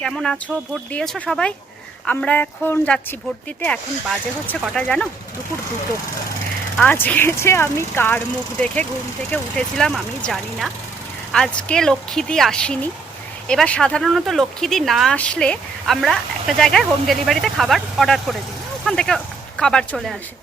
কেমন আছো? ভোট দিয়েছো সবাই? আমরা এখন যাচ্ছি ভোট দিতে। এখন বাজে হচ্ছে কটা জানো? দুপুর 2টো। আজকে আমি কার মুখ দেখে ঘুম থেকে উঠেছিলাম আমি জানি না। আজকে লক্ষ্মীদি আসেনি। এবার সাধারণত লক্ষ্মীদি না আসলে আমরা একটা জায়গায় হোম ডেলিভারিতে খাবার অর্ডার করে দিই, ওখান থেকে খাবার চলে আসে।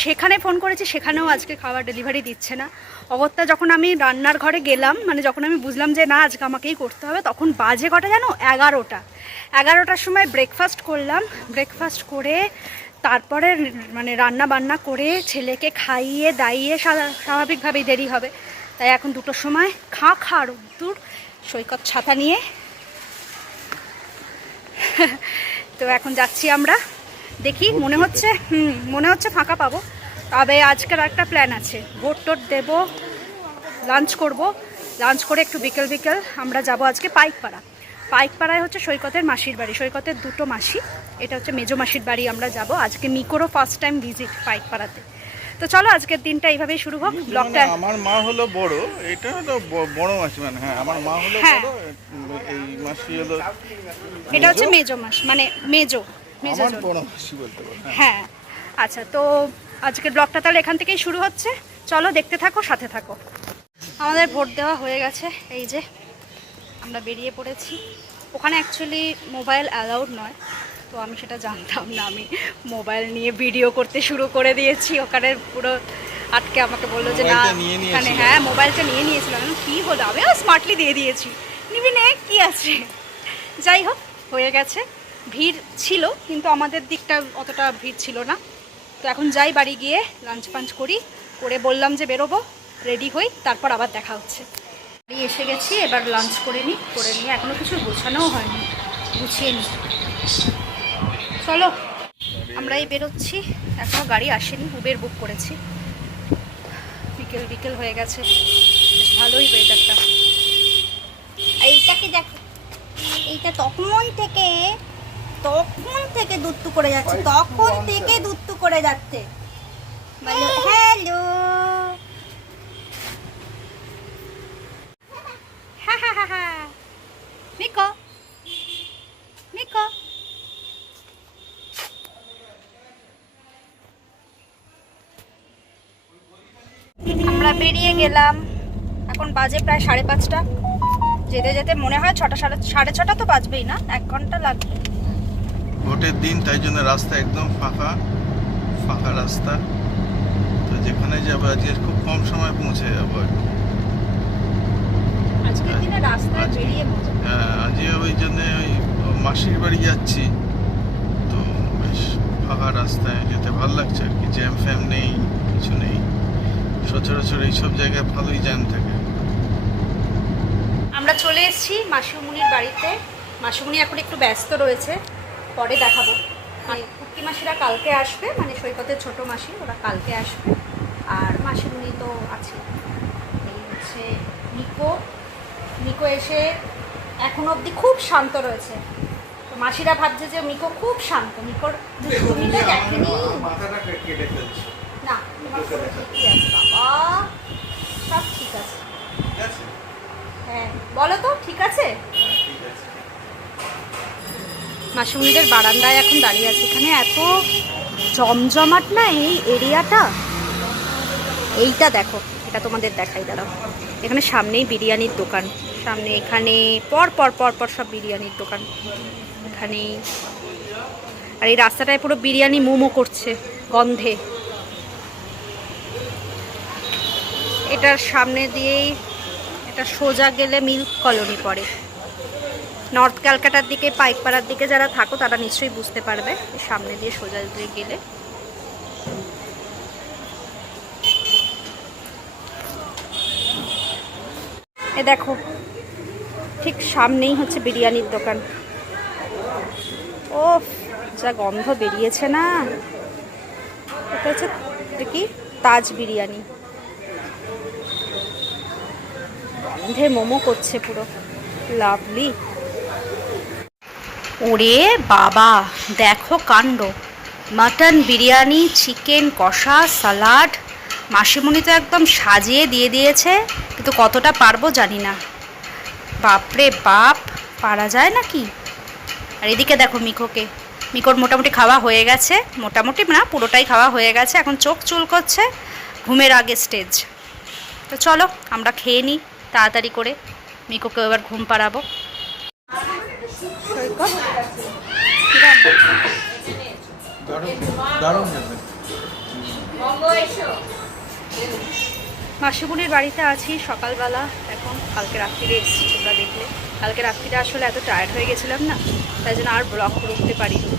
সেখানে ফোন করেছি, সেখানেও আজকে খাবার ডেলিভারি দিচ্ছে না। অগত্যা যখন আমি রান্নার ঘরে গেলাম, মানে যখন আমি বুঝলাম যে না আজকে আমাকেই করতে হবে, তখন বাজে কটা জানো? 11টার সময় ব্রেকফাস্ট করলাম। ব্রেকফাস্ট করে তারপরে মানে রান্না বান্না করে ছেলেকে খাইয়ে দাইয়ে স্বাভাবিকভাবেই দেরি হবে, তাই এখন 2টোর সময় খা রোদ্দুর, সৈকত ছাতা নিয়ে তো এখন যাচ্ছি আমরা। দেখি, মনে হচ্ছে ফাঁকা পাবো। তবে আজকের একটা প্ল্যান আছে, ভোট টোট দেবো, লাঞ্চ করব। লাঞ্চ করে একটু বিকেল আমরা যাব আজকে পাইকপাড়ায় হচ্ছে সৈকতের মাসির বাড়ি। সৈকতের 2টো মাসি, এটা হচ্ছে মেজো মাসির বাড়ি। আমরা যাব আজকে। মিকোরও ফার্স্ট টাইম ভিজিট পাইকপাড়াতে। তো চলো আজকের দিনটা এইভাবেই শুরু হোক। ব্লগটা আমার মা হলো বড়, এটা হলো বড় মাসি, মানে হ্যাঁ আমার মা হলো বড়, এই মাসি হলো, এটা হচ্ছে মেজো মাস, মানে মেজো আমার বড় মাসি বলতে পারো। হ্যাঁ, আচ্ছা। তো আজকের ব্লগটা তাহলে এখান থেকেই শুরু হচ্ছে। চলো দেখতে থাকো, সাথে থাকো। আমাদের ভোট দেওয়া হয়ে গেছে, এই যে আমরা বেরিয়ে পড়েছি। ওখানে অ্যাকচুয়ালি মোবাইল অ্যালাউড নয়, তো আমি সেটা জানতাম না। আমি মোবাইল নিয়ে ভিডিও করতে শুরু করে দিয়েছি। ওখানে পুরো আটকে আমাকে বললো যে না এখানে, হ্যাঁ মোবাইলটা নিয়ে নিয়েছিলাম। কী হলো, আমিও স্মার্টলি দিয়ে দিয়েছি, নিবি নে কী আছে। যাই হোক, হয়ে গেছে। ভিড় ছিল কিন্তু আমাদের দিকটা অতটা ভিড় ছিল না। তো এখন যাই, বাড়ি গিয়ে লাঞ্চ পাঞ্চ করে বললাম যে বেরোবো, রেডি হই, তারপর আবার দেখা হচ্ছে। বাড়ি এসে গেছি, এবার লাঞ্চ করে নিয়ে এখনও কিছু গোছানোও হয়নি, গুছিয়ে নিই। চলো আমরাই বেরোচ্ছি, এখনও গাড়ি আসেনি, উবের বুক করেছি। বিকেল হয়ে গেছে, বেশ ভালোই ওয়েদারটা। এইটাকে দেখ, এইটা তখন থেকে দুত্তু করে যাচ্ছে, হ্যালো। মিকো আমরা বেরিয়ে গেলাম। এখন বাজে প্রায় 5:30। যেতে যেতে মনে হয় 6টা, 6:30 তো বাজবেই না, 1 ঘন্টা লাগবে। ভোটের দিন, তাই জন্য রাস্তা একদম ফাঁকা রাস্তা। তো যেখানে যাবো আজকে খুব কম সময় পৌঁছে যাবো। আজকের দিনে রাস্তায় বেরিয়ে মজা। হ্যাঁ, আজকে ওই জন্য ওই মাসির বাড়ি যাচ্ছি, তো বেশ ফাঁকা রাস্তায় যেতে ভালো লাগছে আর কি। জ্যাম ফ্যাম নেই, কিছু নেই। সচরাচর এইসব জায়গায় ভালোই জ্যাম থাকে। আমরা চলে এসেছি মাসিমণির বাড়িতে। মাসিমণি এখন একটু ব্যস্ত রয়েছে, পরে দেখাবো। কুট্টি মাসিরা কালকে আসবে, মানে সৈকতের ছোট মাসি, ওরা কালকে আসবে। আর মাসিমণি তো আছে। এই হচ্ছে মিকো এসে এখন অবধি খুব শান্ত রয়েছে। তো মাসিরা ভাবছে যে মিকো খুব শান্ত, মিকোর দুষ্টুমিটা দেখেনি। না, তোমার ঠিকই আছে বাবা, সব ঠিক আছে। হ্যাঁ বলো তো, ঠিক আছে? মাসিমণিদের বারান্দায় এখন দাঁড়িয়ে আছে। এখানে এত জমজমাট না এই এরিয়াটা। এইটা দেখো, এটা তোমাদের দেখাই, দাঁড়াও। এখানে সামনেই বিরিয়ানির দোকান, সামনে এখানে পর সব বিরিয়ানির দোকান এখানে। আর এই রাস্তাটায় পুরো বিরিয়ানি মোমো করছে গন্ধে। এটার সামনে দিয়েই, এটা সোজা গেলে মিল্ক কলোনি পড়ে। নর্থ ক্যালকাটার দিকে, পাইকপাড়ার দিকে যারা থাকো তারা নিশ্চয়ই বুঝতে পারবে। সামনে দিয়ে সোজা দিয়ে গেলে এ দেখো, ঠিক সামনেই হচ্ছে বিরিয়ানির দোকান। ও যা গন্ধ বেরিয়েছে না। এটা হচ্ছে কি, তাজ বিরিয়ানি। গন্ধে মোমো করছে পুরো, লাভলি। ওরে বাবা, দেখো কাণ্ড। মাটন বিরিয়ানি, চিকেন কষা, সালাড। মাসিমণি তো একদম সাজিয়ে দিয়ে দিয়েছে, কিন্তু কতটা পারবো জানি না। বাপরে বাপ, পারা যায় নাকি? আর এদিকে দেখো মিকোকে, মিকোর মোটামুটি খাওয়া হয়ে গেছে, মোটামুটি না পুরোটাই খাওয়া হয়ে গেছে, এখন চোখ চুল করছে, ঘুমের আগে স্টেজ। তো চলো আমরা খেয়ে নিই তাড়াতাড়ি করে, মিকোকে এবার ঘুম পাড়াবো। মাসিমুনির বাড়িতে আছি সকালবেলা এখন, কালকে রাত্রিরে এসেছি তোমরা দেখলে। কালকে রাত্রিরে আসলে এত টায়ার্ড হয়ে গেছিলাম না, তাই জন্য আর ব্লগ করতে পারিনি।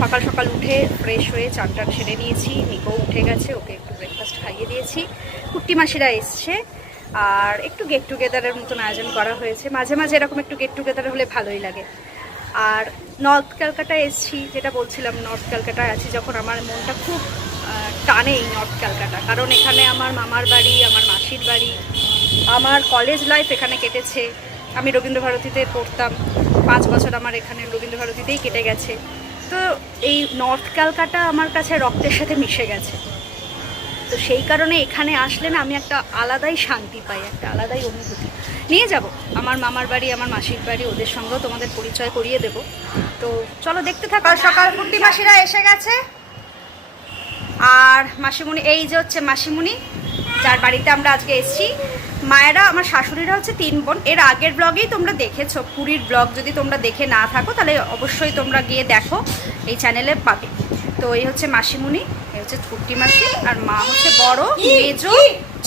সকাল সকাল উঠে ফ্রেশ হয়ে চান টান সেরে নিয়েছি, মিকো উঠে গেছে, ওকে একটু ব্রেকফাস্ট খাইয়ে দিয়েছি, কুট্টি মাসিরা এসছে, আর একটু গেট টুগেদারের মতন আয়োজন করা হয়েছে। মাঝে মাঝে এরকম একটু গেট টুগেদার হলে ভালোই লাগে। আর নর্থ ক্যালকাটা এসছি, যেটা বলছিলাম নর্থ ক্যালকাটায় আছি যখন, আমার মনটা খুব টানে এই নর্থ ক্যালকাটা, কারণ এখানে আমার মামার বাড়ি, আমার মাসির বাড়ি, আমার কলেজ লাইফ এখানে কেটেছে। আমি রবীন্দ্রভারতীতে পড়তাম, 5 বছর আমার এখানে রবীন্দ্রভারতীতেই কেটে গেছে। তো এই নর্থ ক্যালকাটা আমার কাছে রক্তের সাথে মিশে গেছে। তো সেই কারণে এখানে আসলে না আমি একটা আলাদাই শান্তি পাই, একটা আলাদাই অনুভূতি। নিয়ে যাব আমার মামার বাড়ি, আমার মাসির বাড়ি, ওদের সঙ্গেও তোমাদের পরিচয় করিয়ে দেব। তো চলো দেখতে থাকো। সকাল কুট্টি মাসিরা এসে গেছে, আর মাসিমণি, এই যে হচ্ছে মাসিমণি যার বাড়িতে আমরা আজকে এসেছি। মায়েরা, আমার শাশুড়িরা হচ্ছে 3 বোন। এর আগের ব্লগেই তোমরা দেখেছো, পুরীর ব্লগ যদি তোমরা দেখে না থাকো তাহলে অবশ্যই তোমরা গিয়ে দেখো, এই চ্যানেলে পাবে। তো এই হচ্ছে মাসিমণি, এই হচ্ছে কুট্টি মাসি, আর মা হচ্ছে বড়, মেজো,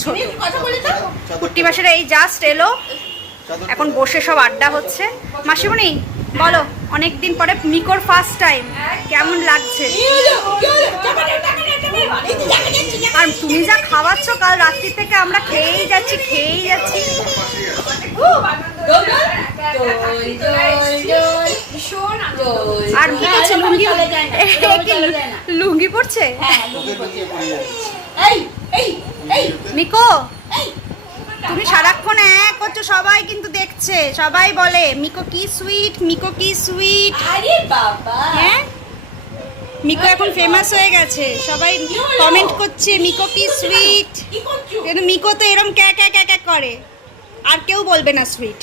ছোট। কুট্টি মাসিরা এই জাস্ট এলো, এখন বসে সব আড্ডা হচ্ছে। মাসিমণি বলো, অনেকদিন পরে মিকোর ফার্স্ট টাইম, কেমন লাগছে? আর তুমি যা খাওয়াচ্ছ, কাল রাত্রি থেকে আমরা খেয়েই যাচ্ছি। আর কি করছে? লুঙ্গি পড়ছে মিকো, তুমি সারাক্ষণ করছো, সবাই কিন্তু দেখছে, সবাই বলে মিকো কি সুইট, মিকো কি সুইট। আরে বাবা, হ্যাঁ, মিকো এখন ফেমাস হয়ে গেছে, সবাই কমেন্ট করছে মিকো কি সুইট। কিন্তু মিকো তো এরকম ক্যা ক্যা ক্যা ক্যা করে, আর কেউ বলবে না সুইট।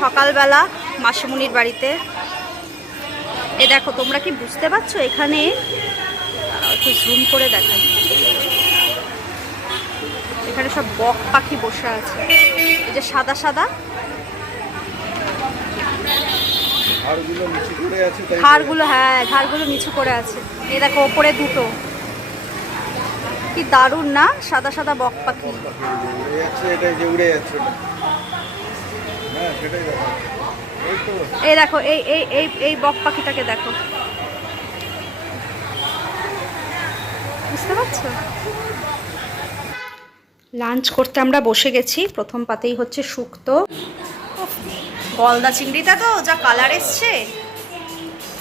সকালবেলা মাসিমণির বাড়িতে, এ দেখো, তোমরা কি বুঝতে পারছো এখানে, একটু জুম করে দেখাই, এখানে সব বক পাখি বসে আছে, এই যে সাদা সাদা ঘাড়গুলো, হ্যাঁ ঘাড়গুলো নিচু করে আছে। এই দেখো ওপরে দুটো, কি দারুণ না, সাদা সাদা বক পাখি। এই দেখো, এই এই এই এই বক পাখিটাকে দেখো, বুঝতে পারছো? লাঞ্চ করতে আমরা বসে গেছি। প্রথম পাতেই হচ্ছে শুক্তো, গলদা চিংড়িটা তো যা কালার এসছে,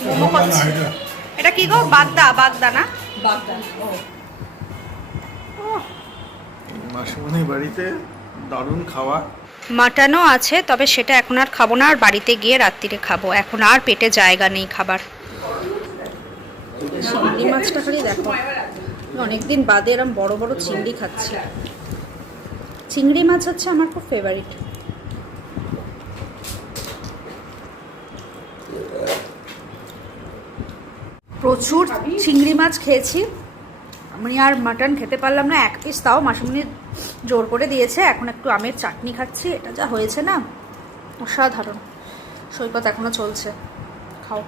মোমো করছে। এটা কি গো? বাগদা না? মাসিমণির বাড়িতে দারুণ খাওয়া। মাটনও আছে, তবে সেটা এখন আর খাবো না, আর বাড়িতে গিয়ে রাত্রিরে খাবো, এখন আর পেটে জায়গা নেই খাবার। চিংড়ি মাছটা খালি দেখো, অনেকদিন বাদে এরম বড় বড় চিংড়ি খাচ্ছি। চিংড়ি মাছ হচ্ছে আমার খুব ফেভারিট। প্রচুর চিংড়ি মাছ খেয়েছি আমি, আর মাটন খেতে পারলাম না 1 পিস, তাও মাসিমণি জোর করে দিয়েছে। এখন একটু আমের চাটনি খাচ্ছি, এটা যা হয়েছে না অসাধারণ। সৈকত এখনো চলছে, খাও।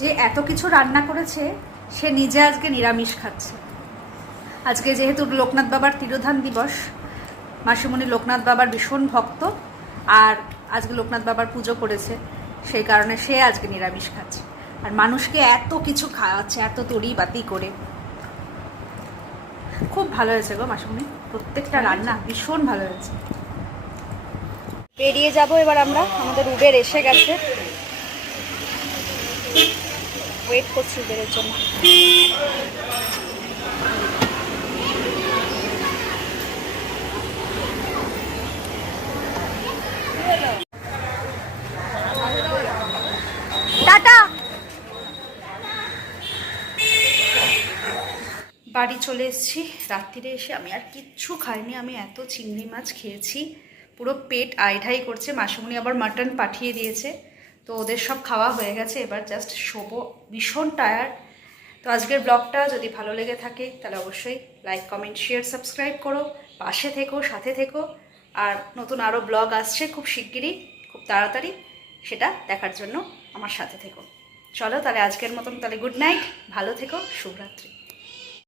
যে এত কিছু রান্না করেছে সে নিজে আজকে নিরামিষ খাচ্ছে। আজকে যেহেতু লোকনাথ বাবার তিরোধান দিবস, মাসিমণি লোকনাথ বাবার ভীষণ ভক্ত, আর আজকে লোকনাথ বাবার পুজো করেছে, সেই কারণে সে আজকে নিরামিষ খাচ্ছে। আর মানুষকে এত কিছু খাওয়াচ্ছে, এত তরি বাতি করে। খুব ভালো হয়েছে গো মাসিমণি, প্রত্যেকটা রান্না ভীষণ ভালো হয়েছে। বেরিয়ে যাব এবার আমরা, আমাদের উবের এসে গেছে, ওয়েট করছি উবেরের জন্য। টাটা। বাড়ি চলে এসেছি রাত্রিরে এসে, আমি আর কিচ্ছু খাইনি, আমি এত চিংড়ি মাছ খেয়েছি, পুরো পেট আইঢাই করছে। মাসিমণি আবার মাটন পাঠিয়ে দিয়েছে, তো ওদের সব খাওয়া হয়ে গেছে, এবার জাস্ট শোবো, ভীষণ টায়ার্ড। তো আজকের ব্লগটা যদি ভালো লেগে থাকে তাহলে অবশ্যই লাইক, কমেন্ট, শেয়ার, সাবস্ক্রাইব করো, পাশে থেকো, সাথে থেকো। আর নতুন আরও ব্লগ আসছে খুব শিগগিরই, খুব তাড়াতাড়ি, সেটা দেখার জন্য আমার সাথে থেকো। চলো তাহলে আজকের মতন তাহলে গুড নাইট, ভালো থেকো, শুভরাত্রি।